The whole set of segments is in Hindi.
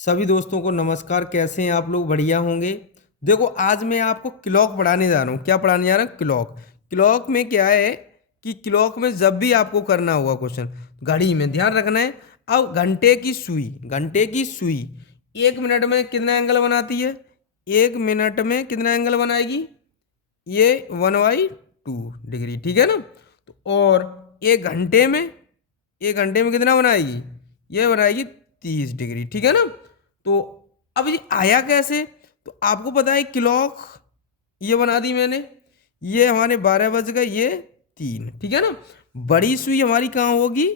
सभी दोस्तों को नमस्कार। कैसे हैं आप लोग? बढ़िया होंगे। देखो, आज मैं आपको क्लॉक पढ़ाने जा रहा हूँ। क्या पढ़ाने जा रहा हूँ? क्लॉक। क्लॉक में क्या है कि क्लॉक में जब भी आपको करना होगा क्वेश्चन, घड़ी में ध्यान रखना है। अब घंटे की सुई 1 मिनट में कितना एंगल बनाती है? 1 मिनट में कितना एंगल बनाएगी? ये 1/2 डिग्री, ठीक है ना। तो और 1 घंटे में कितना बनाएगी? ये बनाएगी 30 डिग्री, ठीक है ना। तो अब ये आया कैसे? तो आपको पता है क्लॉक ये बना दी मैंने, ये हमारे 12 बज गए, ये 3, ठीक है ना। बड़ी सुई हमारी कहाँ होगी?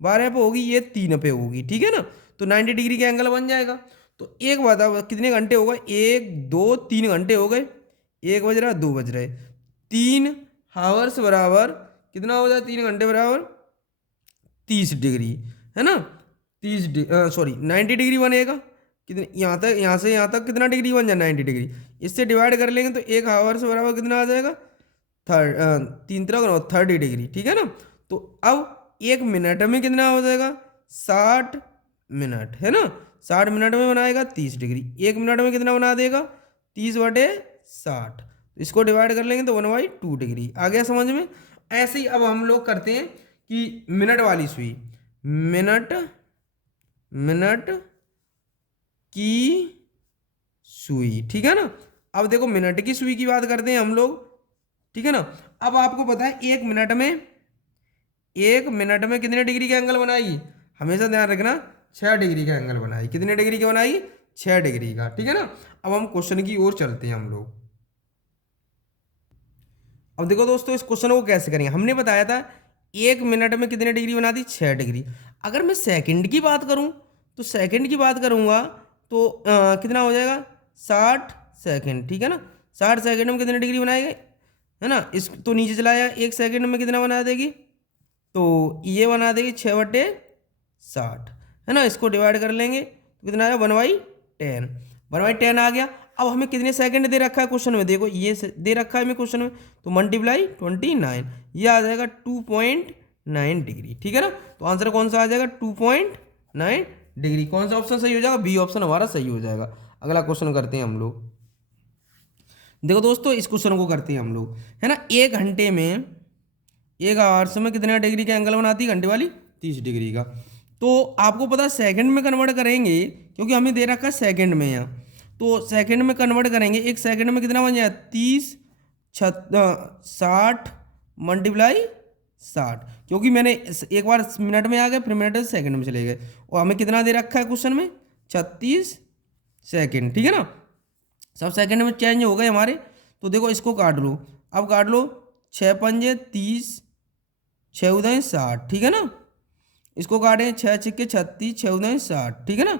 12 पे होगी, ये 3 पे होगी, ठीक है ना। तो 90 डिग्री का एंगल बन जाएगा। तो एक बताओ कितने घंटे हो गए? 1 2 3 घंटे हो गए। 1 बज रहा, 2 बज रहे, 3 हावर्स बराबर कितना हो जाए? 3 घंटे बराबर 30 डिग्री, है ना। 90 डिग्री बनेगा। कितने यहाँ तक, यहाँ से यहाँ तक कितना डिग्री बन जाए? 90 डिग्री। इससे डिवाइड कर लेंगे तो 1 हावर से बराबर कितना आ जाएगा? 30 ठीक है ना। तो अब 1 मिनट में कितना हो जाएगा? 60 मिनट, है ना। 60 मिनट में बनाएगा 30 डिग्री। 1 मिनट में कितना बना देगा? 30/60। इसको डिवाइड कर लेंगे तो 1/2 डिग्री आ गया समझ में। ऐसे ही अब हम लोग करते हैं कि मिनट वाली सुई, मिनट मिनट की सुई, ठीक है ना। अब देखो, मिनट की सुई की बात करते हैं हम लोग, ठीक है ना। अब आपको पता है 1 मिनट में कितने डिग्री का एंगल बनाएगी? हमेशा ध्यान रखना, 6 डिग्री का एंगल बनाएगी। कितने डिग्री का बनाएगी? 6 डिग्री का, ठीक है ना। अब हम क्वेश्चन की ओर चलते हैं हम लोग। अब देखो दोस्तों, इस क्वेश्चन को कैसे करेंगे। हमने बताया था 1 मिनट में कितने डिग्री बनाती? 6 डिग्री। अगर मैं सेकंड की बात करूं, तो सेकंड की बात करूंगा तो कितना हो जाएगा? 60 सेकंड, ठीक है ना। 60 सेकंड में कितने डिग्री बनाएगा, है ना। इस तो नीचे चलाया, 1 सेकंड में कितना बना देगी? तो ये बना देगी 6/60, है ना। इसको डिवाइड कर लेंगे तो कितना आएगा? 1/10। 1/10 आ गया। अब हमें कितने सेकंड दे रखा है क्वेश्चन में? देखो, ये दे रखा है हमें क्वेश्चन में, तो मल्टीप्लाई 29, ये आ जाएगा 2.9 डिग्री, ठीक है ना। तो आंसर कौन सा आ जाएगा? 2.9 डिग्री। कौन सा ऑप्शन सही हो जाएगा? बी ऑप्शन हमारा सही हो जाएगा। अगला क्वेश्चन करते हैं हम लोग। देखो दोस्तों, इस क्वेश्चन को करते हैं हम लोग, है ना। 1 घंटे में, 1 आवर्स में कितने डिग्री का एंगल बनाती है? घंटे वाली 30 डिग्री का। तो आपको पता है सेकंड में कन्वर्ट करेंगे, क्योंकि हमें दे रखा है सेकंड में यहाँ। तो सेकंड में कन्वर्ट करेंगे, 1 सेकंड में कितना बन जाए? 60 क्योंकि मैंने एक बार मिनट में आ गए, फिर मिनट से सेकंड में चले गए। और हमें कितना दे रखा है क्वेश्चन में? 36 सेकंड, ठीक है ना। सब सेकंड में चेंज हो गए हमारे। तो देखो, इसको काट लो। अब काट लो, 6 पंजे 30, 6 उदय 60, ठीक है ना। इसको काटें, 6 छिक्के 36, 6 उदय 60, ठीक है ना।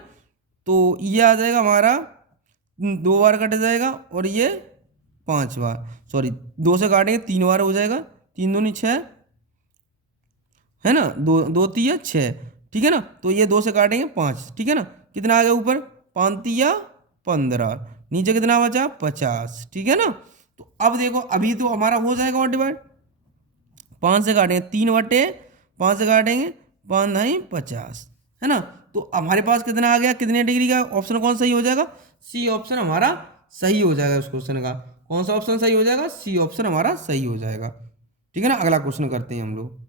तो ये आ जाएगा हमारा, 2 बार कट जाएगा, और ये 5 बार, सॉरी 2 से काटेंगे 3 बार हो जाएगा। 3 दूनी 6, है ना। दो दो तिया 6, ठीक है ना। तो ये 2 से काटेंगे 5, ठीक है ना। कितना आ गया ऊपर? 5 तिया 15, नीचे कितना बचा? 50, ठीक है ना। तो अब देखो, अभी तो हमारा हो जाएगा और डिवाइड। 5 से काटेंगे 3/5 से काटेंगे 5×9 = 50, है ना। तो हमारे पास कितना आ गया? कितने डिग्री का? ऑप्शन कौन सही हो जाएगा? सी ऑप्शन हमारा सही हो जाएगा उस क्वेश्चन का। कौन सा ऑप्शन सही हो जाएगा? सी ऑप्शन हमारा सही हो जाएगा, ठीक है ना। अगला क्वेश्चन करते हैं हम लोग।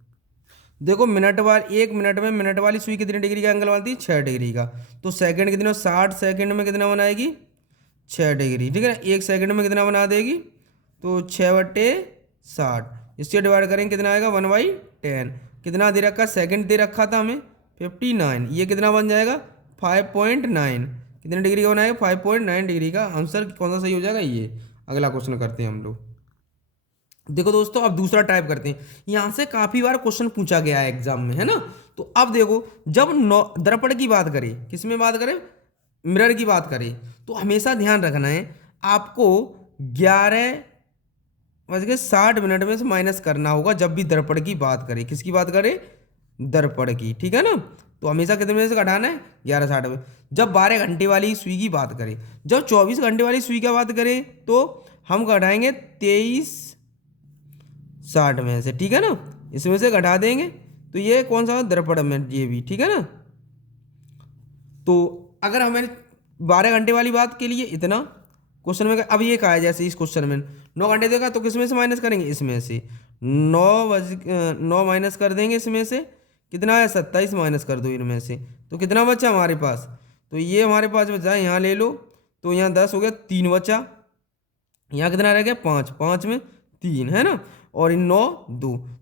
देखो, 1 मिनट में मिनट वाली सुई कितने डिग्री का एंगल बनाती है? 6 डिग्री का। तो सेकंड कितने? 60 सेकंड में कितना बनाएगी? 6 डिग्री, ठीक है ना। 1 सेकंड में कितना बना देगी? तो 6/60। इससे डिवाइड करेंगे, कितना आएगा? 1/10। कितना दे रखा? सेकंड दे रखा था हमें 59। ये कितना बन जाएगा? 5.9। कितने डिग्री का बनाएगा? 5.9 डिग्री का। आंसर कौन सा सही हो जाएगा? ये। अगला क्वेश्चन करते हैं हम लोग। देखो दोस्तों, अब दूसरा टाइप करते हैं। यहां से काफी बार क्वेश्चन पूछा गया है एग्जाम में, है ना। तो अब देखो, जब दर्पण की बात करें, किस में बात करें? मिरर की बात करें, तो हमेशा ध्यान रखना है आपको 11:60 में से माइनस करना होगा जब भी दर्पण की बात करें। किसकी बात करें? दर्पण की, ठीक है ना। तो हमेशा कितने में से घटाना है? 11:60 में। जब 12 घंटे वाली सुई की बात करें, जब 24 घंटे वाली सुई की बात करें, तो हम घटाएंगे 23:60 में से, ठीक है ना। इसमें से घटा देंगे, तो ये कौन सा? दर्पण में, ये भी, ठीक है ना। तो अगर हमें 12 घंटे वाली बात के लिए इतना क्वेश्चन में, अब ये कहा है जैसे इस क्वेश्चन में 9 घंटे देगा तो किस में से माइनस करेंगे, इसमें से 9 माइनस कर देंगे, इसमें से कितना है 27 माइनस कर दो इनमें से, तो कितना बचा हमारे पास, तो ये हमारे पास बचा है, यहाँ ले लो तो यहाँ 10 हो गया, 3 बचा, यहाँ कितना रह गया 5, 5 में 3 है ना, और इन 9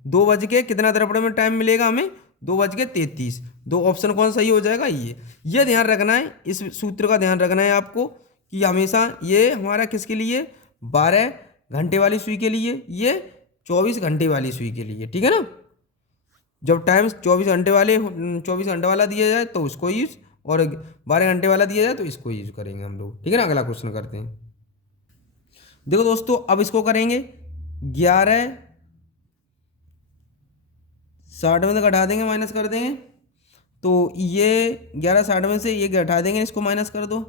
2 बज के कितना द्रपड़ में टाइम मिलेगा हमें, 2:33। दो ऑप्शन कौन सही हो जाएगा, ये ध्यान रखना है, इस सूत्र का ध्यान रखना है आपको कि हमेशा ये हमारा किसके लिए, 12 घंटे वाली सुई के लिए, ये 24 घंटे वाली सुई के लिए, ठीक है ना। जब टाइम 24 घंटे वाला दिया जाए तो उसको यूज, और 12 घंटे वाला दिया जाए तो इसको यूज करेंगे हम लोग, ठीक है ना। अगला क्वेश्चन करते हैं। देखो दोस्तों अब इसको करेंगे 11:60 में से घटा देंगे, माइनस कर देंगे, तो ये 11:60 में से ये घटा देंगे, इसको माइनस कर दो,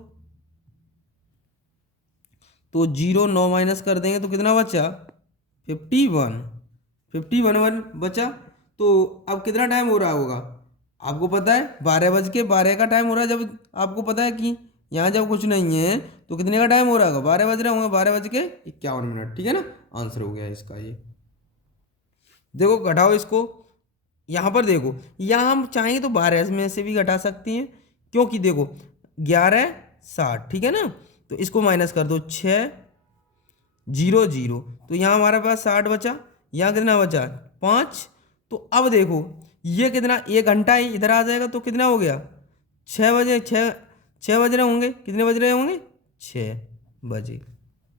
तो 0 9 माइनस कर देंगे तो कितना बचा 51 बचा। तो अब कितना टाइम हो रहा होगा, आपको पता है 12:12 का टाइम हो रहा है, जब आपको पता है कि यहाँ जब कुछ नहीं है तो कितने का टाइम हो रहा होगा, 12 बज रहे होंगे, 12:51, ठीक है ना। आंसर हो गया इसका ये। देखो घटाओ इसको, यहाँ पर देखो, यहाँ हम चाहेंगे तो 12 में से भी घटा सकती हैं, क्योंकि देखो 11:60, ठीक है ना, तो इसको माइनस कर दो 6 0 0, तो यहाँ हमारे पास 60 बचा, यहाँ कितना बचा 5। तो अब देखो ये कितना, 1 घंटा ही इधर आ जाएगा तो कितना हो गया 6 बजे, 6 बज रहे होंगे, कितने बज रहे होंगे 6 बजे,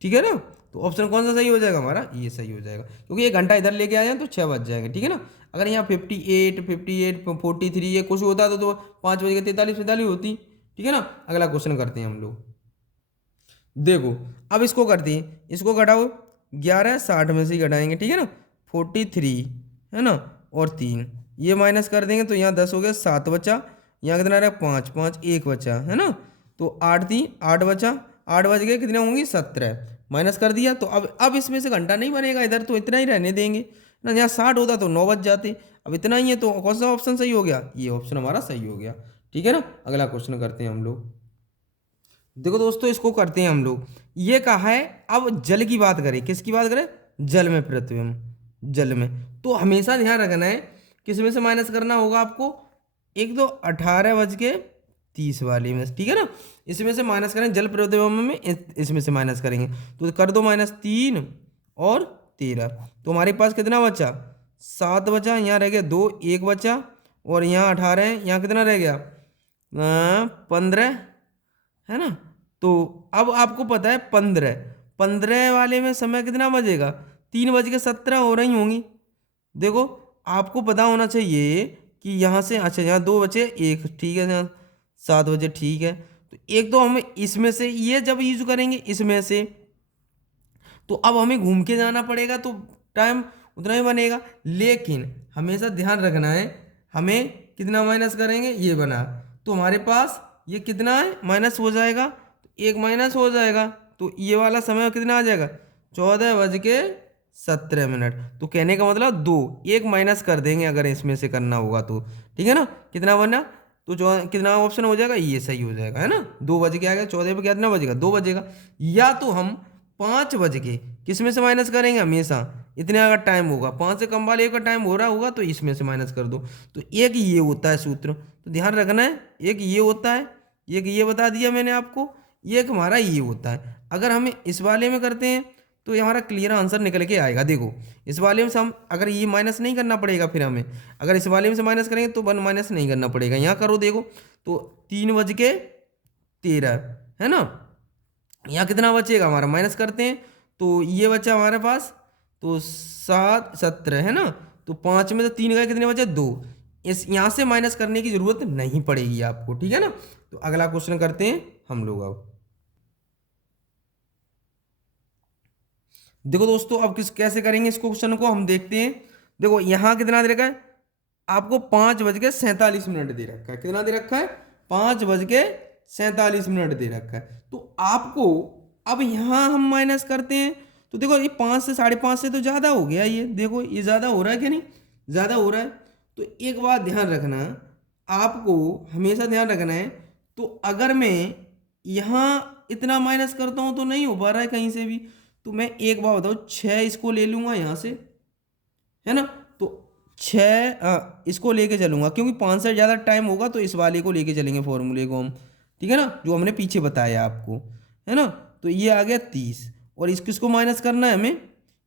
ठीक है ना। तो ऑप्शन कौन सा सही हो जाएगा हमारा, ये सही हो जाएगा, क्योंकि 1 घंटा इधर लेके आए हैं तो 6 बज जाएंगे, ठीक है ना। अगर यहाँ 58 43 ये कुछ होता तो 5:43 होती, ठीक है ना। अगला क्वेश्चन करते हैं हम लोग। देखो अब इसको करते हैं, इसको घटाओ 11:60 में से ही घटाएंगे, ठीक है ना, 43 है ना, और 3 ये माइनस कर देंगे तो यहाँ 10 हो गया, 7 बचा, यहाँ कितना रहा 5 5 1 बचा है ना, तो 8 3 8 बचा, 8 बज गए, कितने होंगी 17, माइनस कर दिया। तो अब इसमें से घंटा नहीं बनेगा इधर, तो इतना ही रहने देंगे ना, यहाँ 60 होता तो 9 बज जाते, अब इतना ही है, तो कौन सा ऑप्शन सही हो गया, ये ऑप्शन हमारा सही हो गया, ठीक है ना। अगला क्वेश्चन करते हैं हम लोग। देखो दोस्तों इसको करते हैं हम लोग, ये कहा है, अब जल की बात करें, किसकी बात करें, जल में प्रतिबिंब, जल में, तो हमेशा ध्यान रखना है किस में से माइनस करना होगा आपको, एक तो 18:30 वाली में, ठीक है ना, इसमें से माइनस करें, जल प्रतिबिंब में इसमें से माइनस करेंगे, तो कर दो -3 और 13, तो हमारे पास कितना बचा 7 बचा, यहाँ रह गया 2 1 बचा, और यहाँ 18 है, यहाँ कितना रह गया 15 है ना। तो अब आपको पता है 15 वाले में समय कितना बजेगा, 3:17 हो रही होंगी। देखो आपको पता होना चाहिए कि यहाँ से, अच्छा यहाँ 2 बचे 1, ठीक है, यहाँ 7 बजे, ठीक है, तो एक तो हमें इसमें से ये जब यूज करेंगे इसमें से, तो अब हमें घूम के जाना पड़ेगा तो टाइम उतना ही बनेगा, लेकिन हमेशा ध्यान रखना है हमें कितना माइनस करेंगे, ये बना, तो हमारे पास ये कितना है माइनस हो जाएगा, तो 1 माइनस हो जाएगा, तो ये वाला समय कितना आ जाएगा 14:17। तो कहने का मतलब 2 1 माइनस कर देंगे अगर इसमें से करना होगा तो, ठीक है ना। कितना बना, तो कितना ऑप्शन हो जाएगा, ये सही हो जाएगा, है ना। 2 बज के आएगा, 14 पे कितना बजेगा 2 बजेगा, या तो हम 5 बज के किस में से माइनस करेंगे, हमेशा इतने अगर टाइम होगा 5 से कम वाले का टाइम हो रहा होगा तो इसमें से माइनस कर दो, तो एक ये होता है सूत्र, तो ध्यान रखना है, एक ये होता है, एक ये बता दिया मैंने आपको, ये एक हमारा ये होता है। अगर हम इस वाले में करते हैं तो ये हमारा क्लियर आंसर निकल के आएगा। देखो इस वाले में से हम अगर ये माइनस नहीं करना पड़ेगा, फिर हमें अगर इस वाले में से माइनस करेंगे तो 1 माइनस नहीं करना पड़ेगा, यहाँ करो देखो, तो 3:13 है ना, यहाँ कितना बचेगा हमारा, माइनस करते हैं तो ये बचा हमारे पास, तो 7 17 है ना, तो 5 में तो 3 गए, कितने बचे 2, इस यहाँ से माइनस करने की जरूरत नहीं पड़ेगी आपको, ठीक है ना। तो अगला क्वेश्चन करते हैं हम लोग। अब देखो दोस्तों अब कैसे करेंगे इस क्वेश्चन को, हम देखते हैं। देखो यहाँ कितना दे रखा है आपको, 5:47 दे रखा है, कितना दे रखा है 5:47 दे रखा है। तो आपको अब यहाँ हम माइनस करते हैं, तो देखो ये 5 से 5.5 से तो ज़्यादा हो गया, ये देखो ये ज़्यादा हो रहा है कि नहीं, ज़्यादा हो रहा है। तो एक बात ध्यान रखना, आपको हमेशा ध्यान रखना है, तो अगर मैं यहाँ इतना माइनस करता हूँ तो नहीं हो पा रहा है कहीं से भी, तो मैं एक बात बताऊँ, 6 इसको ले लूँगा यहाँ से, है ना, तो 6 इसको लेके चलूँगा, क्योंकि 5 से ज़्यादा टाइम होगा तो इस वाले को लेके चलेंगे फॉर्मूले को हम, ठीक है ना, जो हमने पीछे बताया आपको, है ना। तो ये आ गया 30, और किसको माइनस करना है हमें,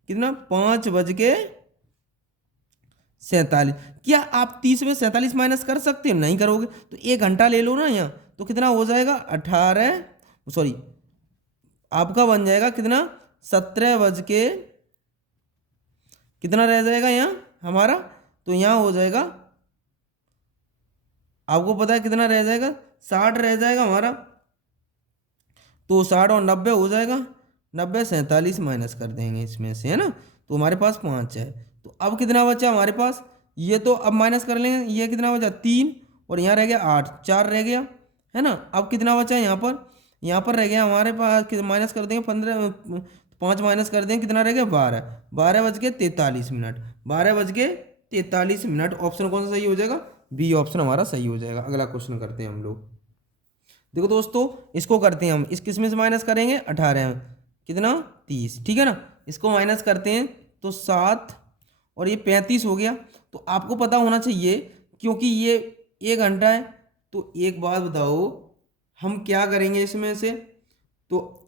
कितना, 5:47। क्या आप 30 में 47 माइनस कर सकते हैं, नहीं करोगे, तो 1 घंटा ले लो ना यहाँ, तो कितना हो जाएगा 18, सॉरी आपका बन जाएगा कितना, 17 बज के कितना रह जाएगा यहाँ हमारा, तो यहाँ हो जाएगा, आपको पता है कितना रह जाएगा, 60 रह जाएगा हमारा, तो 60 और 90 हो जाएगा, 90 47 माइनस कर देंगे इसमें से, है ना, तो हमारे पास 5 है। तो अब कितना बचा हमारे पास, ये तो अब माइनस कर लेंगे, ये कितना बचा 3, और यहाँ रह गया 8, 4 रह गया, है ना। अब कितना बचा यहाँ पर रह गया हमारे पास, माइनस कर देंगे 15, 5 माइनस कर देंगे, कितना रह गया 12, 12:43, 12:43। ऑप्शन कौन सा सही हो जाएगा, बी ऑप्शन हमारा सही हो जाएगा। अगला क्वेश्चन करते हैं हम लोग। देखो दोस्तों, इसको करते हैं हम, इस किस में से माइनस करेंगे, 18 कितना 30, ठीक है ना, इसको माइनस करते हैं तो 7, और ये 35 हो गया। तो आपको पता होना चाहिए, क्योंकि ये 1 घंटा है, तो एक बात बताओ, हम क्या करेंगे इसमें से, तो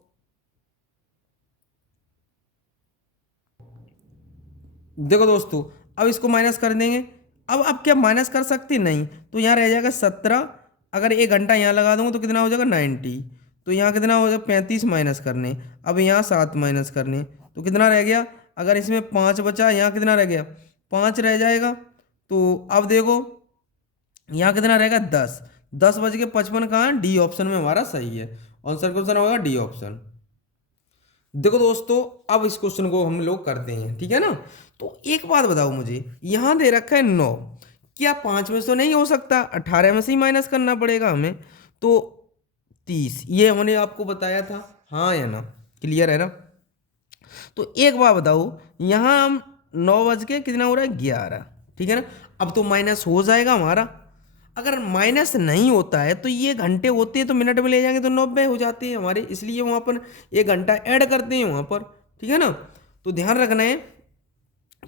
देखो दोस्तों, अब इसको माइनस कर देंगे। अब आप क्या माइनस कर सकते नहीं, तो यहाँ रह जाएगा 17, अगर 1 घंटा यहाँ लगा दूंगा तो कितना हो जाएगा 90, तो यहाँ कितना हो जाएगा 35 माइनस करने, अब यहाँ 7 माइनस करने, तो कितना रह गया, अगर इसमें 5 बचा, यहाँ कितना रह गया 5 रह जाएगा। तो अब देखो यहाँ कितना रहेगा 10, 10:55 कहाँ है, डी ऑप्शन में हमारा सही है, आंसर क्वेश्चन होगा डी ऑप्शन। देखो दोस्तों, अब इस क्वेश्चन को हम लोग करते हैं, ठीक है ना। तो एक बात बताओ मुझे, यहाँ दे रखा है 9, क्या 5 में से तो नहीं हो सकता, 18 में से ही माइनस करना पड़ेगा हमें, तो 30, ये हमने आपको बताया था, हाँ या ना, क्लियर है ना। तो एक बात बताओ, यहाँ हम 9 बज के कितना हो रहा है 11, ठीक है ना, अब तो माइनस हो जाएगा हमारा। अगर माइनस नहीं होता है तो ये घंटे होते हैं तो मिनट में ले जाएंगे तो 90 हो जाते हैं हमारे, इसलिए वहाँ पर 1 घंटा ऐड करते हैं वहाँ पर, ठीक है ना। तो ध्यान रखना है,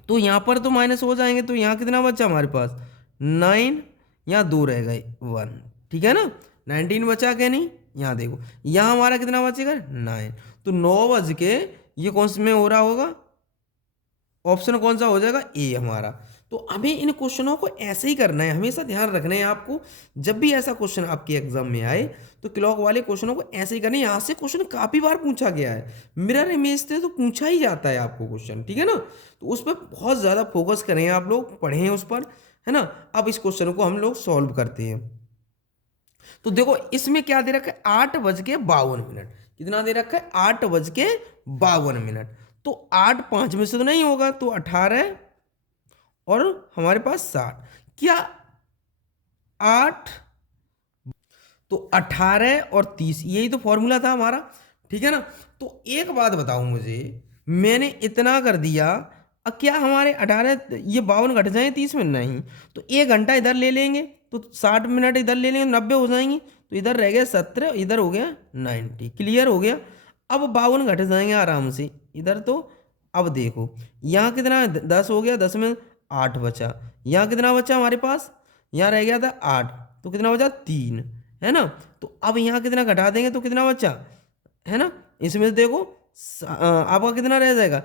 तो यहाँ पर तो माइनस हो जाएंगे, तो यहाँ कितना बचा हमारे पास 9, यहाँ 2 रह गए 1, ठीक है ना, 19 बचा क्या नहीं, यहाँ देखो, यहाँ हमारा कितना बचेगा 9, तो 9 बज के ये कौन से में हो रहा होगा, ऑप्शन कौन सा हो जाएगा, ए हमारा। तो हमें इन क्वेश्चनों को ऐसे ही करना है, हमेशा ध्यान रखना है आपको, जब भी ऐसा क्वेश्चन आपके एग्जाम में आए तो क्लॉक वाले क्वेश्चनों को ऐसे ही करना है। यहाँ से क्वेश्चन काफ़ी बार पूछा गया है, मिरर इमेज से तो पूछा ही जाता है आपको क्वेश्चन, ठीक है ना। तो उस पर बहुत ज़्यादा फोकस करें आप लोग, पढ़ें उस पर, है ना। अब इस क्वेश्चन को हम लोग सॉल्व करते हैं। तो देखो इसमें क्या दे रखा है, 8:52, कितना दे रखा है 8:52। तो 8 5 में से तो नहीं होगा, तो 18 और हमारे पास 60, क्या 8, तो 18 और 30, यही तो फॉर्मूला था हमारा, ठीक है ना। तो एक बात बताओ मुझे, मैंने इतना कर दिया, अब क्या हमारे 18 ये 52 घट जाए 30 में, नहीं, तो 1 घंटा इधर ले लेंगे तो 60 मिनट इधर ले लेंगे 90 हो जाएंगी, तो इधर रह गया 17, इधर हो गया 90, क्लियर हो गया। अब 52 घट जाएंगे आराम से इधर, तो अब देखो यहाँ कितना 10 हो गया, 10 में 8 बचा, यहाँ कितना बचा हमारे पास, यहाँ रह गया था 8, तो कितना बचा 3, है ना। तो अब यहाँ कितना घटा देंगे तो कितना बचा, है ना, इसमें से देखो आपका कितना रह जाएगा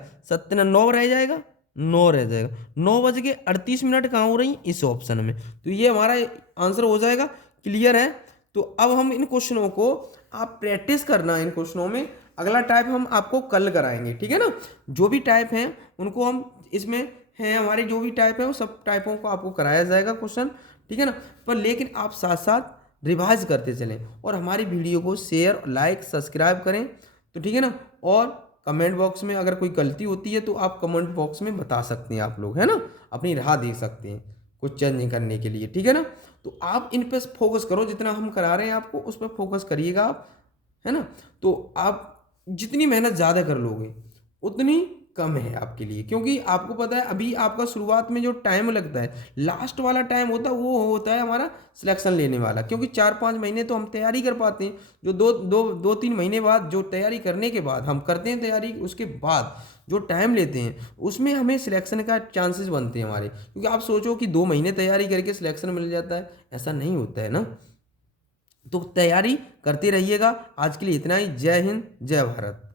9 रह जाएगा, 9 रह जाएगा, 9:38 कहाँ हो रही इस ऑप्शन में, तो ये हमारा आंसर हो जाएगा, क्लियर है। तो अब हम इन क्वेश्चनों को आप प्रैक्टिस करना, इन क्वेश्चनों में अगला टाइप हम आपको कल कराएंगे, ठीक है ना। जो भी टाइप हैं उनको हम इसमें हैं हमारे जो भी टाइप है वो सब टाइपों को आपको कराया जाएगा क्वेश्चन, ठीक है ना। पर लेकिन आप साथ साथ रिवाइज करते चलें और हमारी वीडियो को शेयर, लाइक, सब्सक्राइब करें, तो ठीक है ना। और कमेंट बॉक्स में अगर कोई गलती होती है तो आप कमेंट बॉक्स में बता सकते हैं आप लोग, है ना, अपनी राह दे सकते हैं कुछ चेंज करने के लिए, ठीक है ना। तो आप इन पर फोकस करो, जितना हम करा रहे हैं आपको उस पर फोकस करिएगा आप, है ना। तो आप जितनी मेहनत ज़्यादा कर लोगे उतनी कम है आपके लिए, क्योंकि आपको पता है अभी आपका शुरुआत में जो टाइम लगता है, लास्ट वाला टाइम होता है वो होता है हमारा सिलेक्शन लेने वाला, क्योंकि 4-5 महीने तो हम तैयारी कर पाते हैं, जो 2-3 महीने बाद जो तैयारी करने के बाद हम करते हैं तैयारी, उसके बाद जो टाइम लेते हैं उसमें हमें सिलेक्शन का चांसेस बनते हैं हमारे, क्योंकि आप सोचो कि 2 महीने तैयारी करके सिलेक्शन मिल जाता है, ऐसा नहीं होता है ना। तो तैयारी करते रहिएगा। आज के लिए इतना ही। जय हिंद, जय भारत।